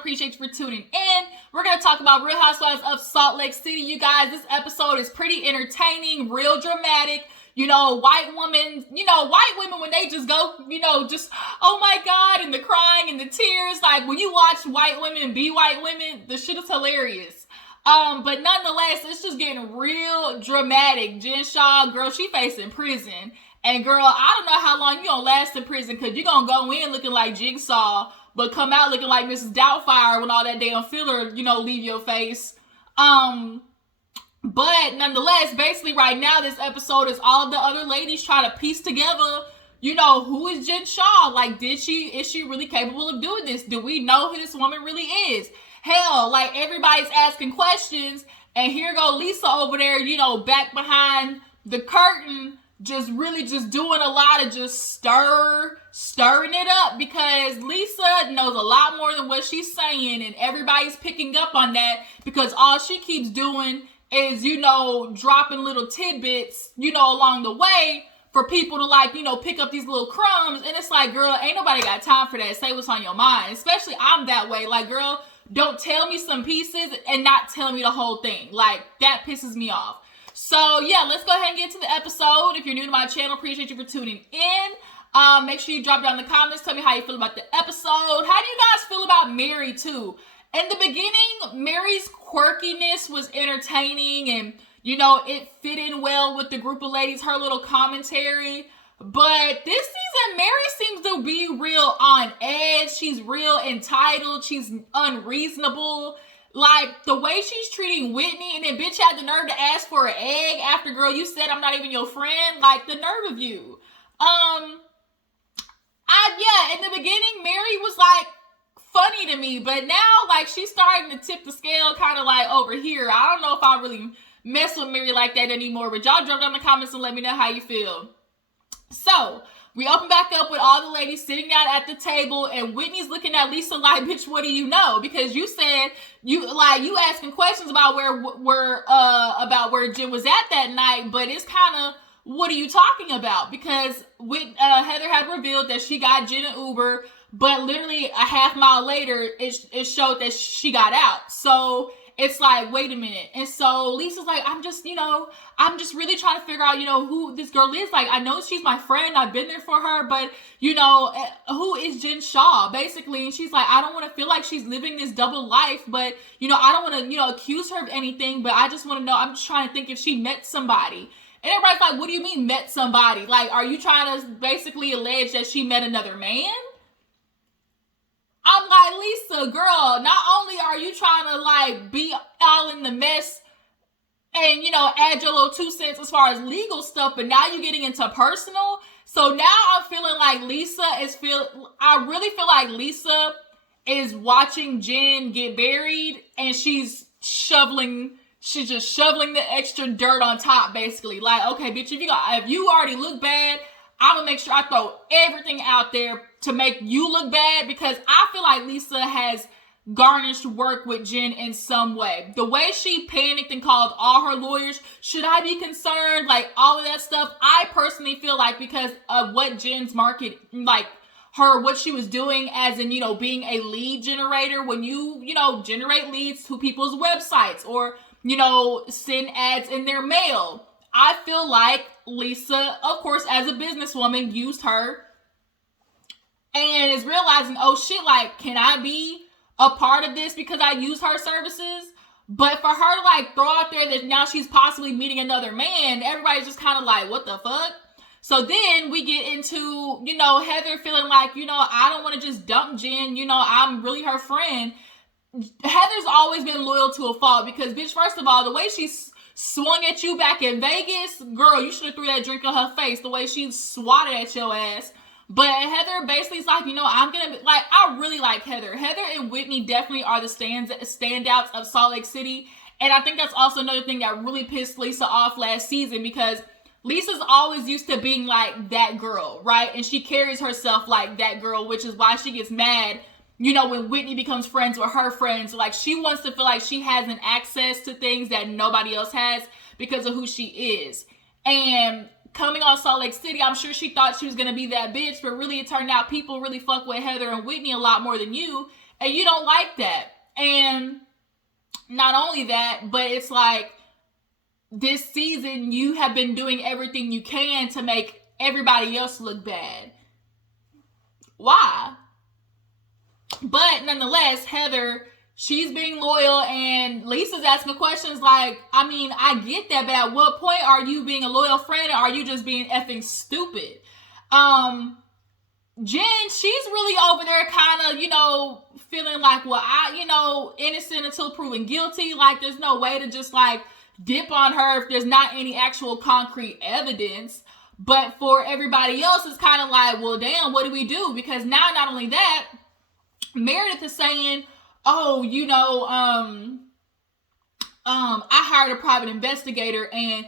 Appreciate you for tuning in. We're going to talk about Real Housewives of Salt Lake City. You guys, this episode is pretty entertaining, real dramatic. White women, when they just go, just, oh my God, and the crying and the tears. Like, when you watch white women be white women, the shit is hilarious. But nonetheless, it's just getting real dramatic. Jen Shah, girl, she facing prison. And girl, I don't know how long you gonna last in prison, because you're gonna go in looking like Jigsaw, but come out looking like Mrs. Doubtfire when all that damn filler, leave your face. But nonetheless, basically right now, this episode is all the other ladies trying to piece together, who is Jen Shah? Like, is she really capable of doing this? Do we know who this woman really is? Hell, like, everybody's asking questions, and here go Lisa over there, back behind the curtain, just doing a lot of just stirring it up, because Lisa knows a lot more than what she's saying, and everybody's picking up on that, because all she keeps doing is, dropping little tidbits, along the way for people to pick up these little crumbs. And it's like, girl, ain't nobody got time for that. Say what's on your mind. Especially I'm that way. Like, girl, don't tell me some pieces and not tell me the whole thing. Like, that pisses me off. So yeah, let's go ahead and get to the episode. If you're new to my channel, appreciate you for tuning in. Make sure you drop down in the comments. Tell me how you feel about the episode. How do you guys feel about Mary too? In the beginning, Mary's quirkiness was entertaining, and, it fit in well with the group of ladies, her little commentary. But this season, Mary seems to be real on edge. She's real entitled. She's unreasonable. Like, the way she's treating Whitney, and then bitch had the nerve to ask for an egg after, girl, you said I'm not even your friend. Like, the nerve of you. In the beginning, Mary was like, funny to me, but now, like, she's starting to tip the scale kind of like over here. I don't know if I really mess with Mary like that anymore, but y'all drop down in the comments and let me know how you feel. So we open back up with all the ladies sitting down at the table, and Whitney's looking at Lisa like, bitch, what do you know? Because you said you asking questions about where Jen was at that night, but it's kind of, what are you talking about? Because Heather had revealed that she got Jen an Uber, but literally a half mile later, it showed that she got out. So it's like, wait a minute. And so Lisa's like, I'm just really trying to figure out, who this girl is. Like, I know she's my friend. I've been there for her, but, who is Jen Shah, basically? And she's like, I don't want to feel like she's living this double life, but, I don't want to, accuse her of anything, but I just want to know, I'm just trying to think if she met somebody. And everybody's like, what do you mean met somebody? Like, are you trying to basically allege that she met another man? I'm like, Lisa, girl, not only are you trying to, be all in the mess and, add your little 2 cents as far as legal stuff, but now you're getting into personal. So now I'm feeling like I really feel like Lisa is watching Jen get buried, and she's just shoveling the extra dirt on top, basically. Like, okay, bitch, if you already look bad, I'm gonna make sure I throw everything out there to make you look bad, because I feel like Lisa has garnished work with Jen in some way. The way she panicked and called all her lawyers, should I be concerned? Like, all of that stuff. I personally feel like because of what Jen's market, what she was doing as in, being a lead generator, when you generate leads to people's websites or, send ads in their mail. I feel like Lisa, of course, as a businesswoman, used her and is realizing, oh shit, like, can I be a part of this because I use her services? But for her to throw out there that now she's possibly meeting another man, everybody's just kind of like, what the fuck? So then we get into, Heather feeling like, I don't want to just dump Jen, I'm really her friend. Heather's always been loyal to a fault, because bitch, first of all, the way she's swung at you back in Vegas, girl, you should have threw that drink in her face, the way she swatted at your ass. But Heather basically is like, I'm gonna be like, I really like Heather. Heather and Whitney definitely are the standouts of Salt Lake City. And I think that's also another thing that really pissed Lisa off last season, because Lisa's always used to being like that girl, right? And she carries herself like that girl, which is why she gets mad, when Whitney becomes friends with her friends. Like, she wants to feel like she has an access to things that nobody else has because of who she is. And coming on Salt Lake City, I'm sure she thought she was going to be that bitch, but really it turned out people really fuck with Heather and Whitney a lot more than you. And you don't like that. And not only that, but it's like this season you have been doing everything you can to make everybody else look bad. Why? But nonetheless, Heather, she's being loyal, and Lisa's asking questions like, I mean, I get that, but at what point are you being a loyal friend, or are you just being effing stupid? Jen, she's really over there kind of, feeling like, well, innocent until proven guilty. Like, there's no way to just, like, dip on her if there's not any actual concrete evidence. But for everybody else, it's kind of like, well, damn, what do we do? Because now, not only that, Meredith is saying, oh, I hired a private investigator, and,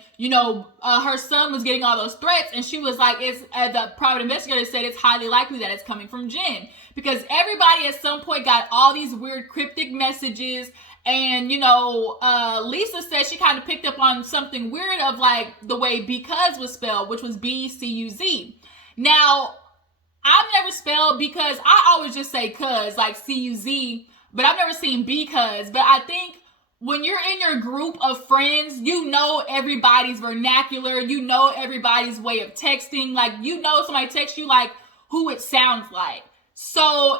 her son was getting all those threats, and she was like, the private investigator said it's highly likely that it's coming from Jen, because everybody at some point got all these weird cryptic messages, and, Lisa said she kind of picked up on something weird of, like, the way because was spelled, which was B-C-U-Z. Now, I've never spelled because, I always just say cuz, like C-U-Z, but I've never seen because, but I think when you're in your group of friends, you know everybody's vernacular, you know everybody's way of texting, like, somebody texts you, like, who it sounds like. So,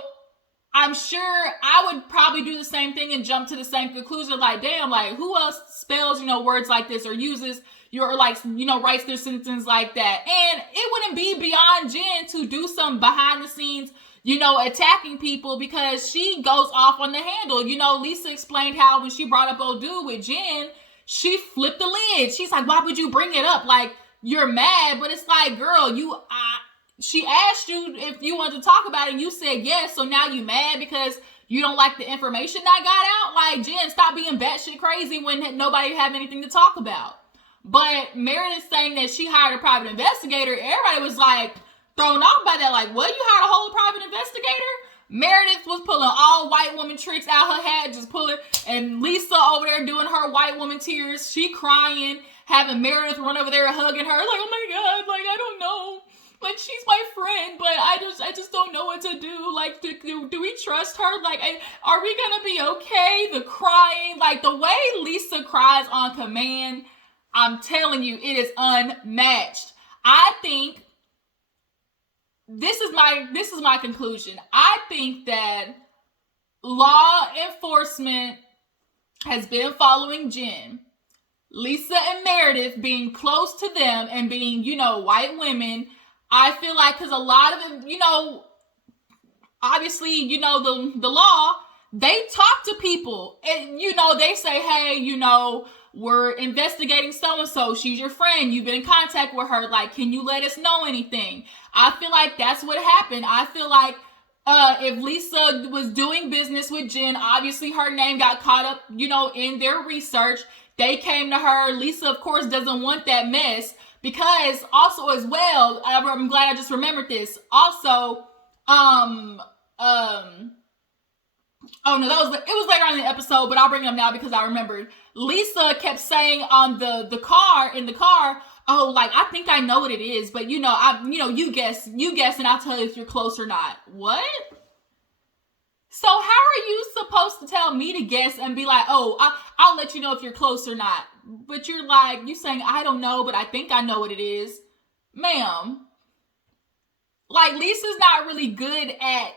I'm sure I would probably do the same thing and jump to the same conclusion, like, damn, like, who else spells, words like this, or uses writes their sentence like that. And it wouldn't be beyond Jen to do some behind the scenes, attacking people, because she goes off on the handle. Lisa explained how when she brought up old dude with Jen, she flipped the lid. She's like, why would you bring it up? Like, you're mad, but it's like, girl, she asked you if you wanted to talk about it, and you said yes, so now you mad because you don't like the information that got out? Like, Jen, stop being batshit crazy when nobody have anything to talk about. But Meredith saying that she hired a private investigator, everybody was like thrown off by that. Like, what? You hired a whole private investigator? Meredith was pulling all white woman tricks out her hat, just pulling, and Lisa over there doing her white woman tears. She crying, having Meredith run over there hugging her, like, oh my God, like, I don't know. Like, she's my friend, but I just don't know what to do. Like, do we trust her? Like, are we gonna be okay? The crying, like, the way Lisa cries on command, I'm telling you, it is unmatched. I think this is my conclusion. I think that law enforcement has been following Jen. Lisa and Meredith being close to them and being, white women. I feel like, because a lot of them, obviously, the law, they talk to people, and, they say, hey, we're investigating so-and-so. She's your friend. You've been in contact with her. Like, can you let us know anything? I feel like that's what happened. I feel like if Lisa was doing business with Jen, obviously her name got caught up, in their research. They came to her. Lisa, of course, doesn't want that mess, because also as well, I'm glad I just remembered this. Also, oh no, it was later on in the episode, but I'll bring it up now because I remembered. Lisa kept saying on the car, oh, like, I think I know what it is, but you guess, and I'll tell you if you're close or not. What? So how are you supposed to tell me to guess and be like, oh, I'll let you know if you're close or not? But you're like, you saying, I don't know, but I think I know what it is. Ma'am. Like, Lisa's not really good at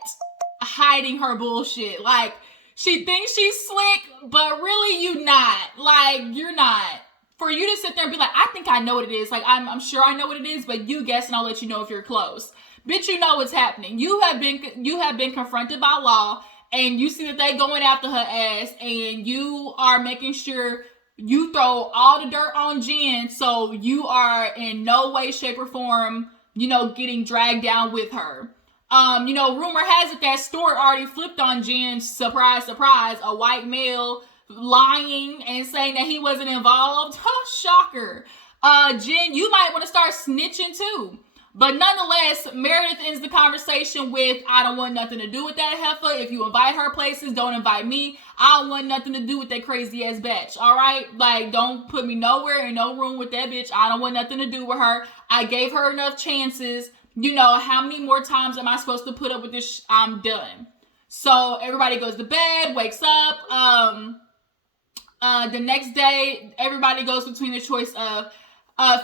hiding her bullshit. Like, she thinks she's slick, but really you not. Like, you're not. For you to sit there and be like, I think I know what it is. Like, I'm sure I know what it is, but you guess and I'll let you know if you're close. Bitch, you know what's happening. You have been confronted by law, and you see that they going after her ass, and you are making sure you throw all the dirt on Jen, so you are in no way, shape, or form, getting dragged down with her. Rumor has it that Stuart already flipped on Jen. Surprise, surprise. A white male lying and saying that he wasn't involved. Oh, shocker. Jen, you might want to start snitching too. But nonetheless, Meredith ends the conversation with, I don't want nothing to do with that heifer. If you invite her places, don't invite me. I don't want nothing to do with that crazy ass bitch. All right? Like, don't put me nowhere in no room with that bitch. I don't want nothing to do with her. I gave her enough chances. How many more times am I supposed to put up with this? I'm done. So everybody goes to bed, wakes up. The next day, everybody goes between the choice of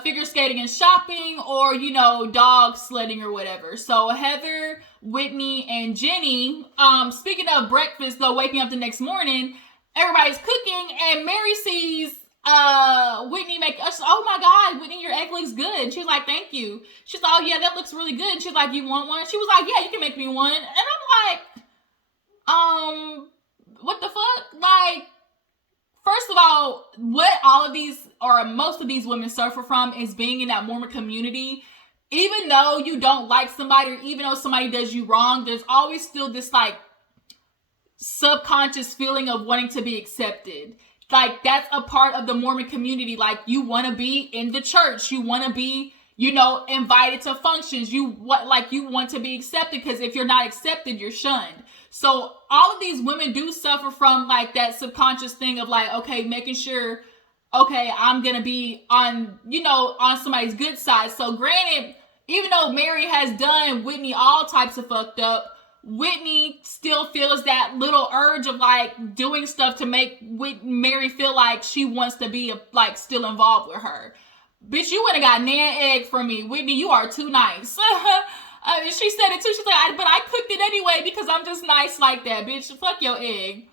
figure skating and shopping, or, you know, dog sledding or whatever. So Heather, Whitney, and Jenny, speaking of breakfast, though, waking up the next morning, everybody's cooking, and Mary sees Whitney make us, oh my God, Whitney, your egg looks good. She's like, thank you. She's like, oh yeah, that looks really good. And she's like, you want one? She was like, yeah, you can make me one. And I'm like, what the fuck? Like, first of all, what all of these, or most of these women suffer from is being in that Mormon community. Even though you don't like somebody, or even though somebody does you wrong, there's always still this like subconscious feeling of wanting to be accepted. Like, that's a part of the Mormon community. Like, you want to be in the church. You want to be, you know, invited to functions. You want to be accepted, because if you're not accepted, you're shunned. So all of these women do suffer from like that subconscious thing of like, okay, making sure, okay, I'm going to be on, you know, on somebody's good side. So granted, even though Mary has done Whitney all types of fucked up, Whitney still feels that little urge of like doing stuff to make Mary feel like she wants to be like still involved with her. Bitch, you would've got nan egg from me. Whitney, you are too nice. She said it too. She's like, but I cooked it anyway because I'm just nice like that, bitch. Fuck your egg.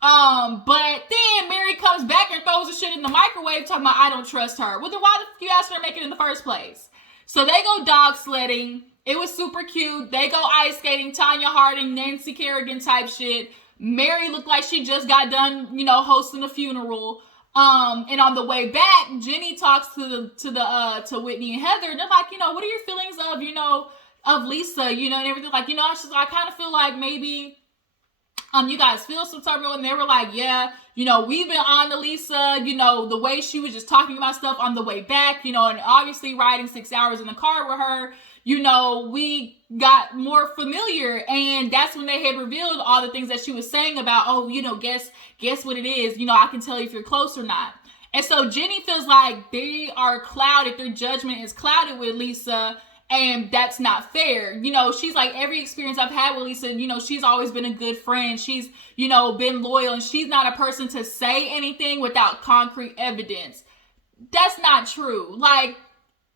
But then Mary comes back and throws the shit in the microwave talking about I don't trust her. Well, then why the fuck you asked her to make it in the first place? So they go dog sledding. It was super cute. They go ice skating, Tanya Harding, Nancy Kerrigan type shit. Mary looked like she just got done, you know, hosting a funeral. And on the way back, Jenny talks to Whitney and Heather, and they're like, you know, what are your feelings of, you know, of Lisa, you know, and everything. Like, you know, she's like, I kind of feel like maybe you guys feel some type of way. And they were like, yeah, you know, we've been on to Lisa, you know, the way she was just talking about stuff on the way back, you know, and obviously riding 6 hours in the car with her, you know, we got more familiar. And that's when they had revealed all the things that she was saying about, oh, you know, guess what it is, you know, I can tell you if you're close or not. And so Jenny feels like they are clouded, their judgment is clouded with Lisa. And that's not fair. You know, she's like, every experience I've had with Lisa, you know, she's always been a good friend. She's, you know, been loyal, and she's not a person to say anything without concrete evidence. That's not true. Like,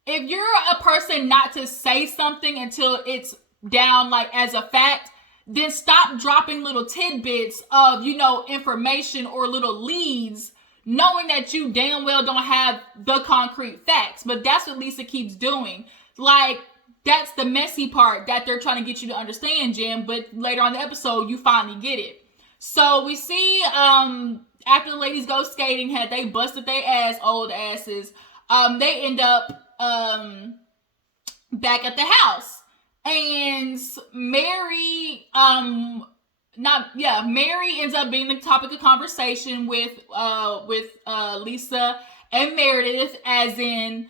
if you're a person not to say something until it's down, like, as a fact, then stop dropping little tidbits of, you know, information or little leads, knowing that you damn well don't have the concrete facts. But that's what Lisa keeps doing. Like, that's the messy part that they're trying to get you to understand, Jim. But later on in the episode, you finally get it. So we see, after the ladies go skating, had they busted their ass, old asses, they end up back at the house. And Mary, Mary ends up being the topic of conversation with Lisa and Meredith, as in,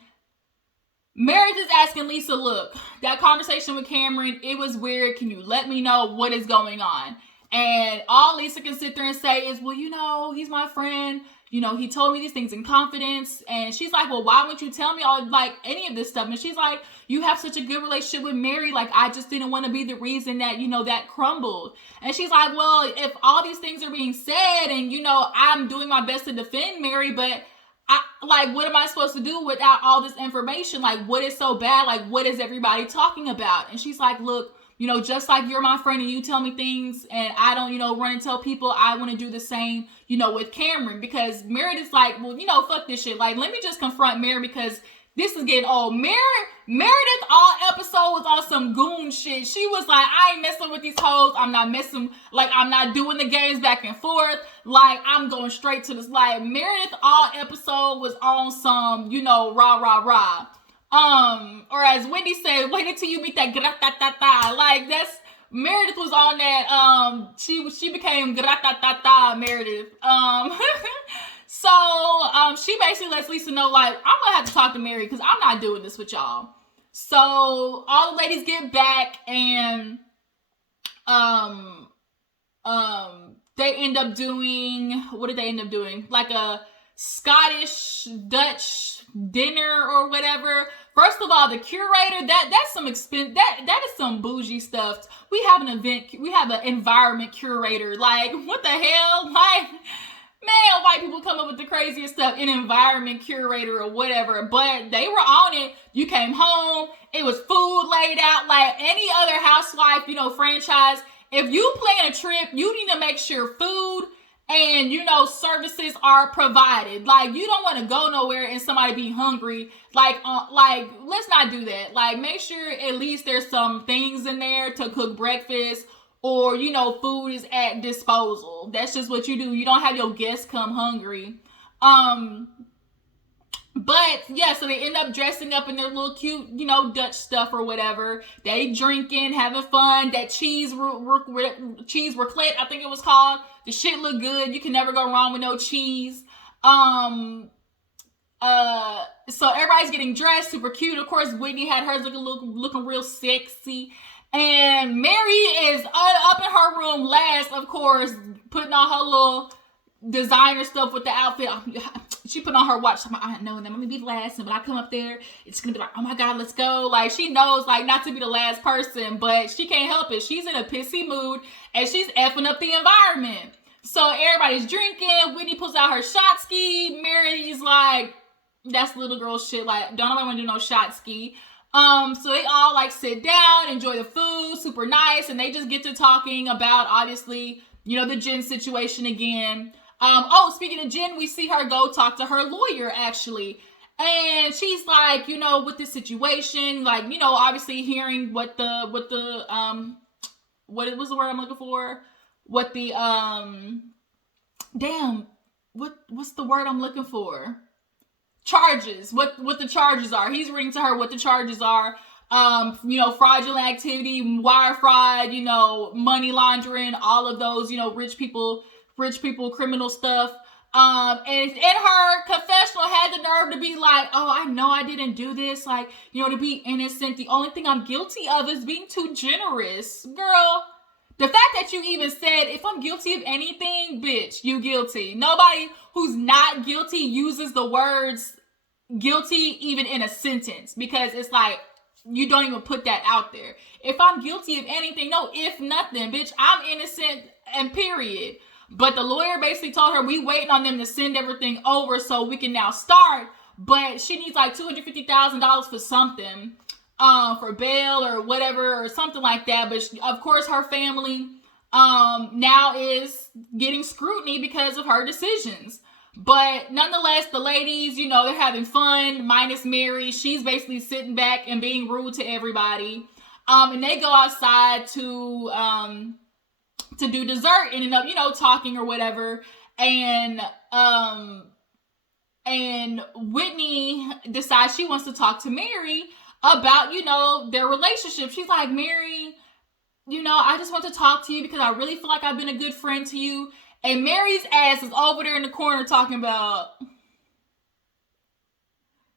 Meredith is asking Lisa, look, that conversation with Cameron, it was weird. Can you let me know what is going on? And all Lisa can sit there and say is, well, you know, he's my friend. You know, he told me these things in confidence. And she's like, well, why wouldn't you tell me all, like, any of this stuff? And she's like, you have such a good relationship with Mary. Like, I just didn't want to be the reason that, you know, that crumbled. And she's like, well, if all these things are being said and, you know, I'm doing my best to defend Mary, but what am I supposed to do without all this information? Like, what is so bad? Like, what is everybody talking about? And she's like, look, you know, just like you're my friend and you tell me things and I don't, you know, run and tell people, I want to do the same, you know, with Cameron. Because Meredith's like, well, you know, fuck this shit. Like, let me just confront Mary because this is getting old. Meredith all episode was on some goon shit. She was like, I ain't messing with these hoes. I'm not messing, like, I'm not doing the games back and forth. Like, I'm going straight to this. Like, Meredith all episode was on some, you know, rah, rah, rah. Or as Wendy said, wait until you meet that gra-ta-ta-ta. Like, that's, Meredith was on that, she became gra-ta-ta-ta Meredith. So, she basically lets Lisa know, like, I'm gonna have to talk to Mary because I'm not doing this with y'all. So, all the ladies get back and, they end up doing, what did they end up doing? Like a Scottish, Dutch dinner or whatever. First of all, the curator, that's some expense. That is some bougie stuff. We have an environment curator. Like, what the hell? Like, man, white people come up with the craziest stuff, an environment curator or whatever. But they were on it. You came home, it was food laid out like any other housewife, franchise. If you plan a trip, you need to make sure food and, services are provided. Like, you don't want to go nowhere and somebody be hungry. Like, let's not do that. Like, make sure at least there's some things in there to cook breakfast or, food is at disposal. That's just what you do. You don't have your guests come hungry. But yeah, so they end up dressing up in their little cute, Dutch stuff or whatever. They drinking, having fun. That cheese raclette, I think it was called. The shit look good. You can never go wrong with no cheese. So everybody's getting dressed, super cute. Of course, Whitney had hers looking real sexy. And Mary is up in her room last, of course, putting on her little designer stuff with the outfit. She put on her watch. I know that I'm gonna be the last, and when I come up there, it's gonna be like, oh my god, let's go. Like, she knows, like, not to be the last person, but she can't help it. She's in a pissy mood, and she's effing up the environment. So everybody's drinking. Whitney pulls out her shot ski. Mary's like, that's little girl shit. Like, don't nobody want to do no shot ski. So they all like sit down, enjoy the food, super nice, and they just get to talking about, obviously, the Jen situation again. Speaking of Jen, we see her go talk to her lawyer, actually. And she's like, with this situation, like, obviously hearing what was the word I'm looking for? What's the word I'm looking for? Charges. What the charges are. He's reading to her what the charges are. Fraudulent activity, wire fraud, money laundering, all of those, rich people criminal stuff. And in her confessional had the nerve to be like, oh, I know I didn't do this. Like, to be innocent. The only thing I'm guilty of is being too generous. Girl, the fact that you even said, if I'm guilty of anything, bitch, you guilty. Nobody who's not guilty uses the words guilty even in a sentence, because it's like, you don't even put that out there. If I'm guilty of anything, no, if nothing, bitch, I'm innocent and period. But the lawyer basically told her, we waiting on them to send everything over so we can now start. But she needs like $250,000 for something, for bail or whatever, or something like that. But of course, her family now is getting scrutiny because of her decisions. But nonetheless, the ladies, they're having fun, minus Mary. She's basically sitting back and being rude to everybody. And they go outside to do dessert, ending up, talking or whatever. And Whitney decides she wants to talk to Mary about, their relationship. She's like, Mary, I just want to talk to you because I really feel like I've been a good friend to you. And Mary's ass is over there in the corner talking about,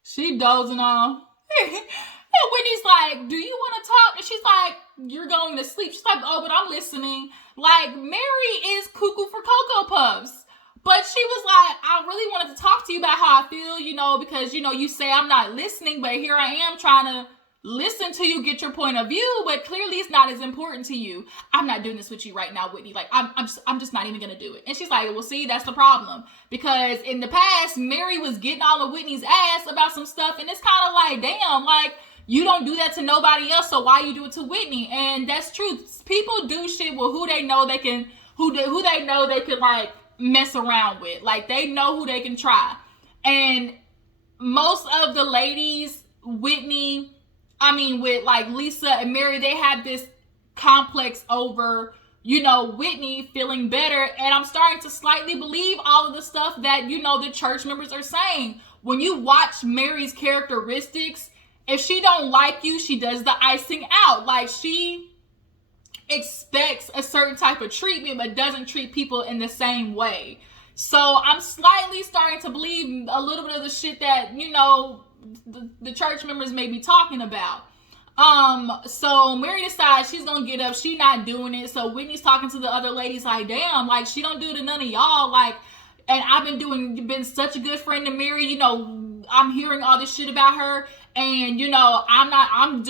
she dozing off. And Whitney's like, do you want to talk? And she's like, you're going to sleep. She's like, oh, but I'm listening. Like, Mary is cuckoo for Cocoa Puffs. But she was like, I really wanted to talk to you about how I feel, because, you say I'm not listening, but here I am trying to listen to you, get your point of view, but clearly it's not as important to you. I'm not doing this with you right now, Whitney. Like, I'm just not even gonna do it. And she's like, well, see, that's the problem. Because in the past, Mary was getting all of Whitney's ass about some stuff, and it's kind of like, damn, like, you don't do that to nobody else, so why you do it to Whitney? And that's true. People do shit with who they know they can, who they know they could, like, mess around with. Like, they know who they can try. And most of the ladies, with like Lisa and Mary, they have this complex over, Whitney feeling better. And I'm starting to slightly believe all of the stuff that, the church members are saying. When you watch Mary's characteristics, if she don't like you, she does the icing out. Like, she expects a certain type of treatment, but doesn't treat people in the same way. So I'm slightly starting to believe a little bit of the shit that, the church members may be talking about. So Mary decides she's gonna get up. She's not doing it. So Whitney's talking to the other ladies like, damn, like, she don't do it to none of y'all. Like, and I've been such a good friend to Mary. I'm hearing all this shit about her, and, you know, I'm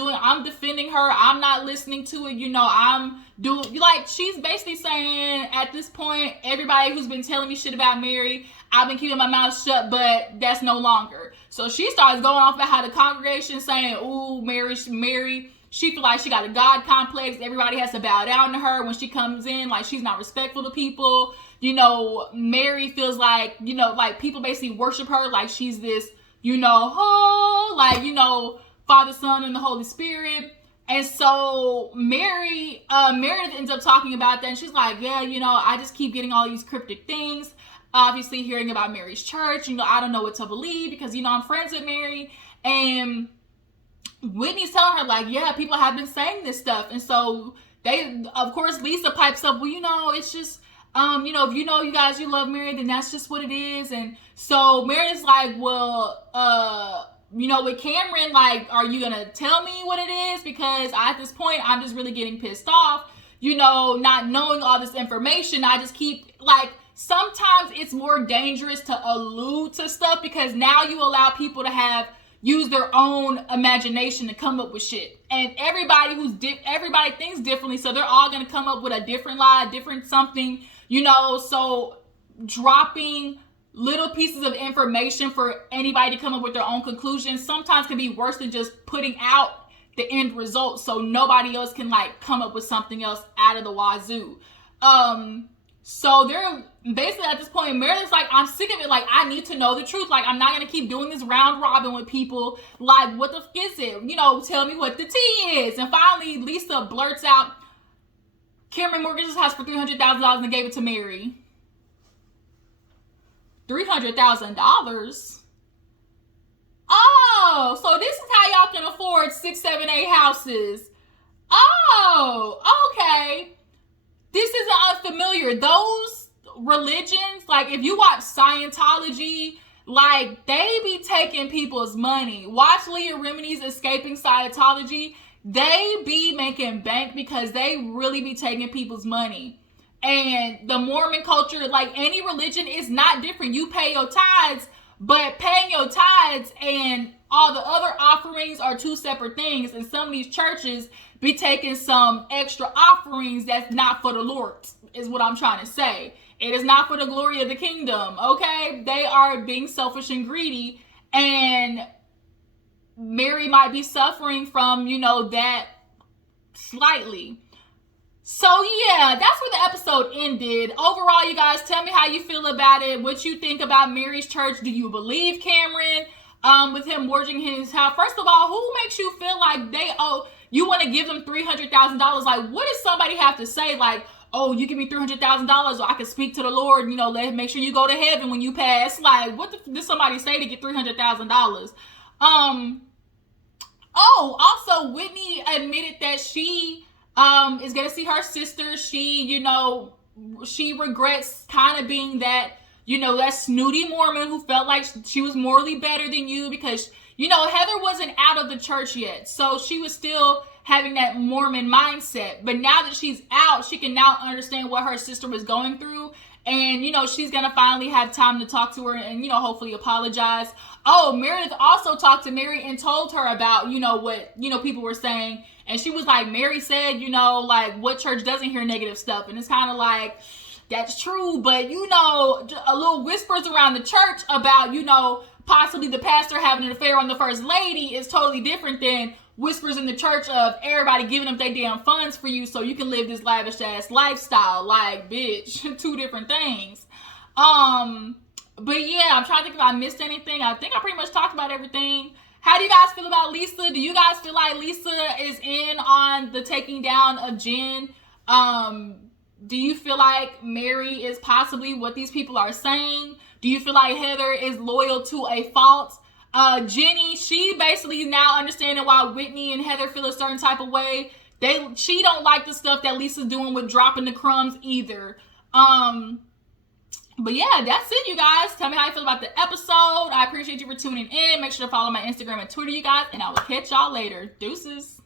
defending her. I'm not listening to it. You know, I'm doing, like, she's basically saying at this point, everybody who's been telling me shit about Mary, I've been keeping my mouth shut, but that's no longer. So she starts going off about how the congregation saying, ooh, Mary, she feel like she got a God complex. Everybody has to bow down to her when she comes in. Like, she's not respectful to people. You know, Mary feels like, you know, like, people basically worship her like she's this, you know, oh, like, you know, Father, Son, and the Holy Spirit. And so Meredith ends up talking about that, and she's like, yeah, you know, I just keep getting all these cryptic things. Obviously, hearing about Mary's church, you know, I don't know what to believe because, you know, I'm friends with Mary. And Whitney's telling her, like, yeah, people have been saying this stuff. And so of course, Lisa pipes up, well, you know, it's just, you know, if you know you guys, you love Mary, then that's just what it is. And so Meredith's like, well, you know, with Cameron, like, are you going to tell me what it is? Because at this point, I'm just really getting pissed off, you know, not knowing all this information. I just keep, like, sometimes it's more dangerous to allude to stuff because now you allow people to use their own imagination to come up with shit. And everybody everybody thinks differently, so they're all going to come up with a different lie, a different something, you know. So dropping little pieces of information for anybody to come up with their own conclusions sometimes can be worse than just putting out the end result so nobody else can, like, come up with something else out of the wazoo. So they're basically at this point, Meredith's like, I'm sick of it. Like, I need to know the truth. Like, I'm not going to keep doing this round robin with people. Like, what the f is it? You know, tell me what the tea is. And finally, Lisa blurts out, Cameron mortgaged his house for $300,000 and gave it to Mary. $300,000? Oh, so this is how y'all can afford 6, 7, 8 houses. Oh, okay. This isn't unfamiliar. Those religions, like, if you watch Scientology, like, they be taking people's money. Watch Leah Remini's Escaping Scientology. They be making bank because they really be taking people's money. And the Mormon culture, like any religion, is not different. You pay your tithes, but paying your tithes and all the other offerings are two separate things. And some of these churches be taking some extra offerings that's not for the Lord, is what I'm trying to say. It is not for the glory of the kingdom, okay? They are being selfish and greedy, and Mary might be suffering from, you know, that slightly. So yeah, that's where the episode ended. Overall, you guys, tell me how you feel about it. What you think about Mary's church. Do you believe Cameron with him mortgaging his house? First of all, who makes you feel like you want to give them $300,000? Like, what does somebody have to say? Like, oh, you give me $300,000 or I can speak to the Lord, you know, make sure you go to heaven when you pass. Like, what did somebody say to get $300,000? Oh, also, Whitney admitted that she is going to see her sister. She, you know, she regrets kind of being that, you know, that snooty Mormon who felt like she was morally better than you because, you know, Heather wasn't out of the church yet. So she was still having that Mormon mindset. But now that she's out, she can now understand what her sister was going through. And, you know, she's going to finally have time to talk to her and, you know, hopefully apologize. Oh, Meredith also talked to Mary and told her about, you know, what, you know, people were saying. And she was like, Mary said, you know, like, what church doesn't hear negative stuff? And it's kind of like, that's true. But, you know, a little whispers around the church about, you know, possibly the pastor having an affair on the first lady is totally different than whispers in the church of everybody giving up their damn funds for you so you can live this lavish ass lifestyle. Like, bitch, two different things. But yeah, I'm trying to think if I missed anything. I think I pretty much talked about everything. How do you guys feel about Lisa? Do you guys feel like Lisa is in on the taking down of Jen? Do you feel like Mary is possibly what these people are saying? Do you feel like Heather is loyal to a fault? Jenny, she basically now understanding why Whitney and Heather feel a certain type of way. She don't like the stuff that Lisa's doing with dropping the crumbs either. But yeah, that's it, you guys. Tell me how you feel about the episode. I appreciate you for tuning in. Make sure to follow my Instagram and Twitter, you guys, and I will catch y'all later. Deuces.